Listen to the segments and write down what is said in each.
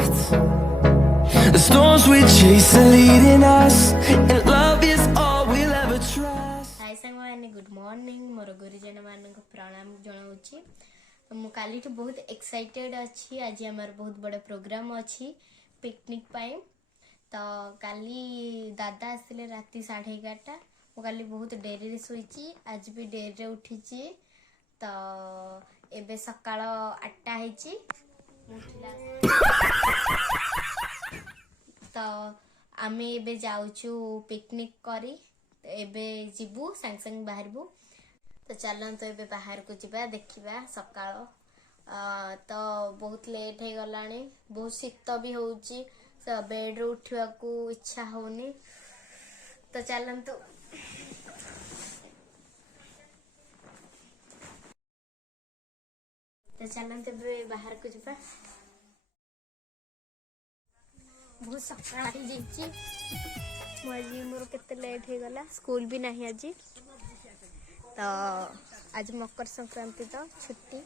The storms we chase are leading us, and love is all we'll ever trust. हाय सांग मैंने good morning मोर गुरुजन मान प्रणाम जनाऊँगी। मु काली बहुत एक्साइटेड अच्छी। आज आमर बहुत बड़ा प्रोग्राम अच्छी पिकनिक पाई। तो काली दादा आसले राति 11:30। मु काली बहुत डेरी शोची, आज भी डेरी उठी। तो एबे सकाळ 8टा है। तो आमे एबे जाऊचु पिकनिक करी। एबे जीबू संग संग बाहरबू। तो चलन तो एबे बाहर को जीबा देखिबा सकाळ। तो बहुत लेट हो गलानी, बहुत शीत भी होउची। बेड रे उठवा को इच्छा होनी। तो चलन तो चलन तो बाहर को जीबा। बहुत सकाळ हो जाइए। आज मोर केते लेट हो गला, स्कूल भी नहीं आज। तो आज मकर संक्रांति तो छुट्टी।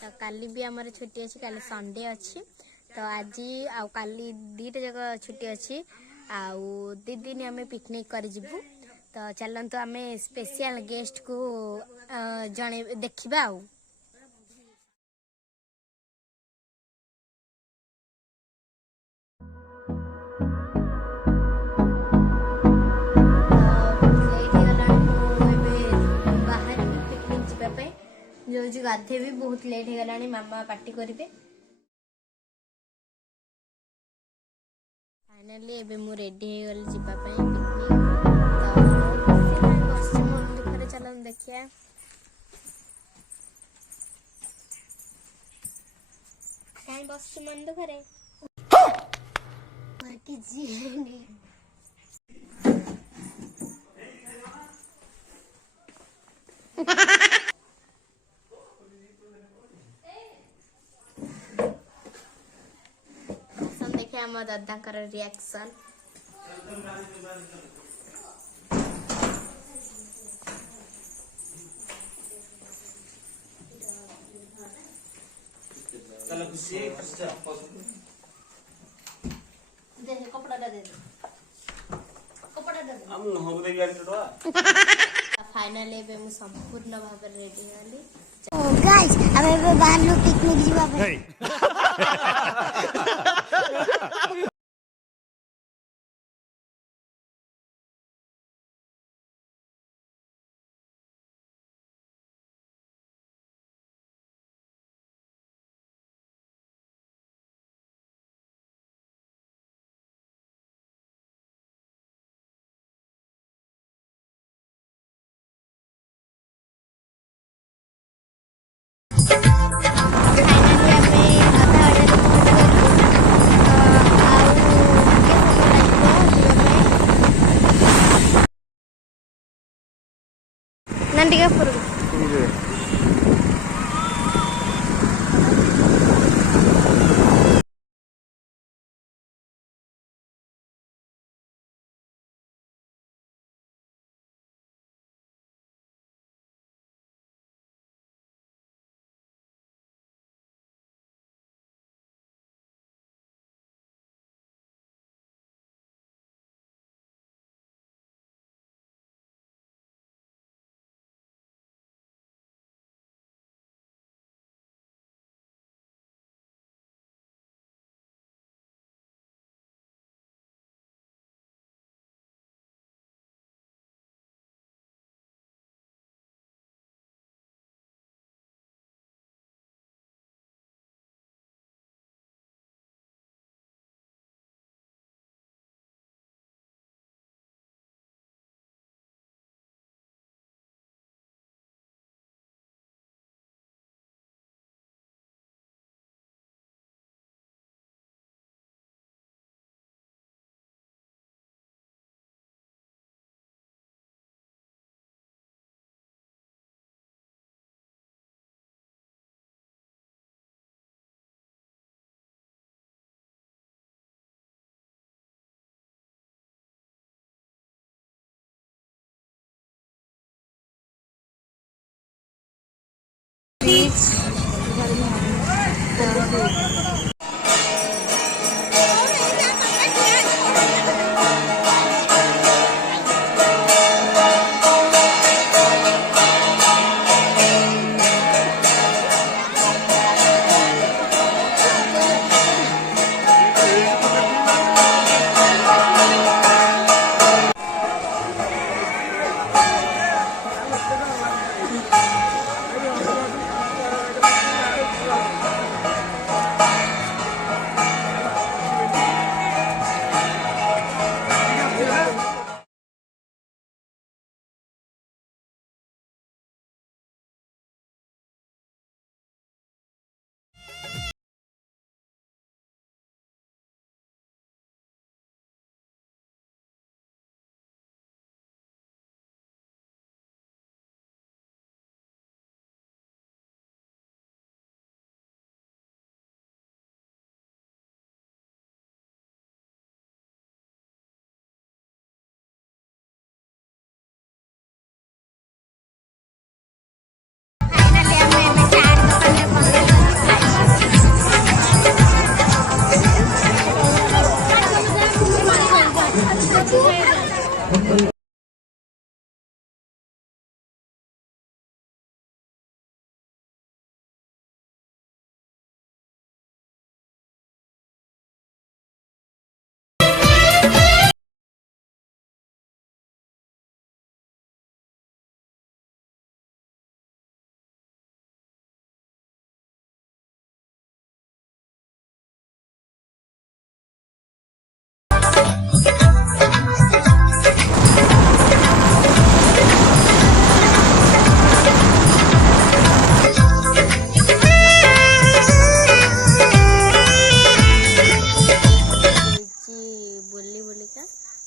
तो काली भी आमर छुट्टी अच्छी, काली संडे अच्छी। तो आज आउ काली 2टा जगह छुट्टी अच्छी। आउ 2 दिन आम पिकनिक कर जीवु। तो चलन तो आम स्पेशल गेस्ट को जने देखा। आउ जो गाधे भी बहुत लेट हो गलानी, मामा पार्टी करेंगे। फाइनली एबे मु रेडी हो गली जीवा पई पिकनिक। तो बस मन दुखरे चलन देखिया। काई बस मन दुखरे माटी जीनी। आम दादा रिएक्शन दे कपड़ा दे दे फाइनली बे मु संपूर्ण भाव रेडी होली। ओ गाइस अब बाहर पिकनिक जीवा पे। nantiga puru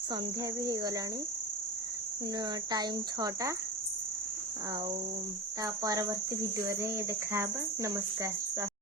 संध्या भी हो गलानी टाइम 6टा ता परवर्ती वीडियो रे देखा नमस्कार।